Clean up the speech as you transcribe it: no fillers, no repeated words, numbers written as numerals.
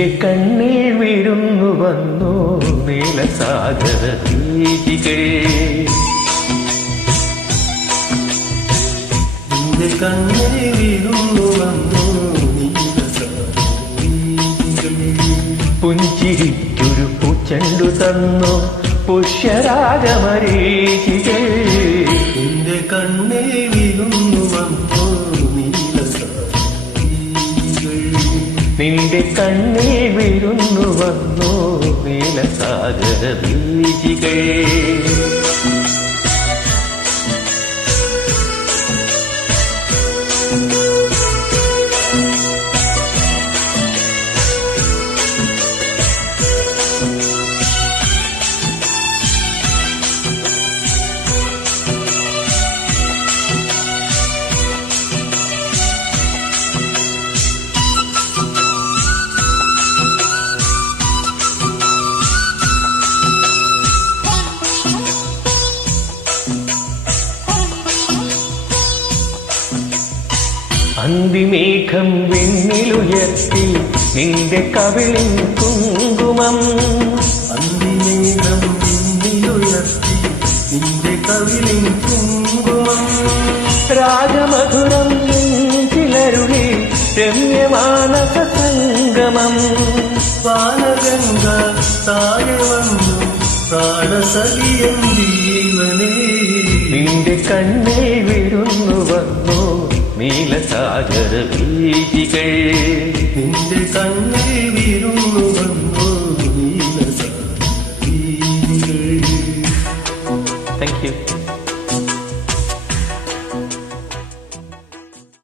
നിന്റെ കണ്ണിൽ വിരുന്നു വന്നു നീലസാഗര വീഥികൾ. നിന്റെ കണ്ണിൽ വിരുന്നു വന്നു നീലസാഗര വീഥികൾ. പുഞ്ചിരിക്കൊരു പൂച്ചെണ്ടു തന്നു പുഷ്യരാഗമരീചികൾ. നിന്റെ കണ്ണിൽ വിരുന്നു വന്നു നീലസാഗര വീഥികൾ. നിന്റെ കണ്ണിൽ വിരുന്നു വന്നു നീലസാഗര വീഥികൾ. അന്തിമേഘം വിണ്ണിലുയർത്തി നിന്റെ കവിളിൻ കുങ്കുമം. അന്തിമേഘം വിണ്ണിലുയർത്തി നിന്റെ കവിളിൻ കുങ്കുമം. രാഗമധുരം ചിലരുളി രമ്യമാനസ സംഗമം. ബാലഗംഗ താഴെ വന്നു പ്രാണസഖിയൻ ജീവനേ. നിന്റെ കണ്ണിൽ വിരുന്നു വന്നു നീലസാഗര വീഥികൾ. നിന്റെ കണ്ണിൽ വിരുന്നു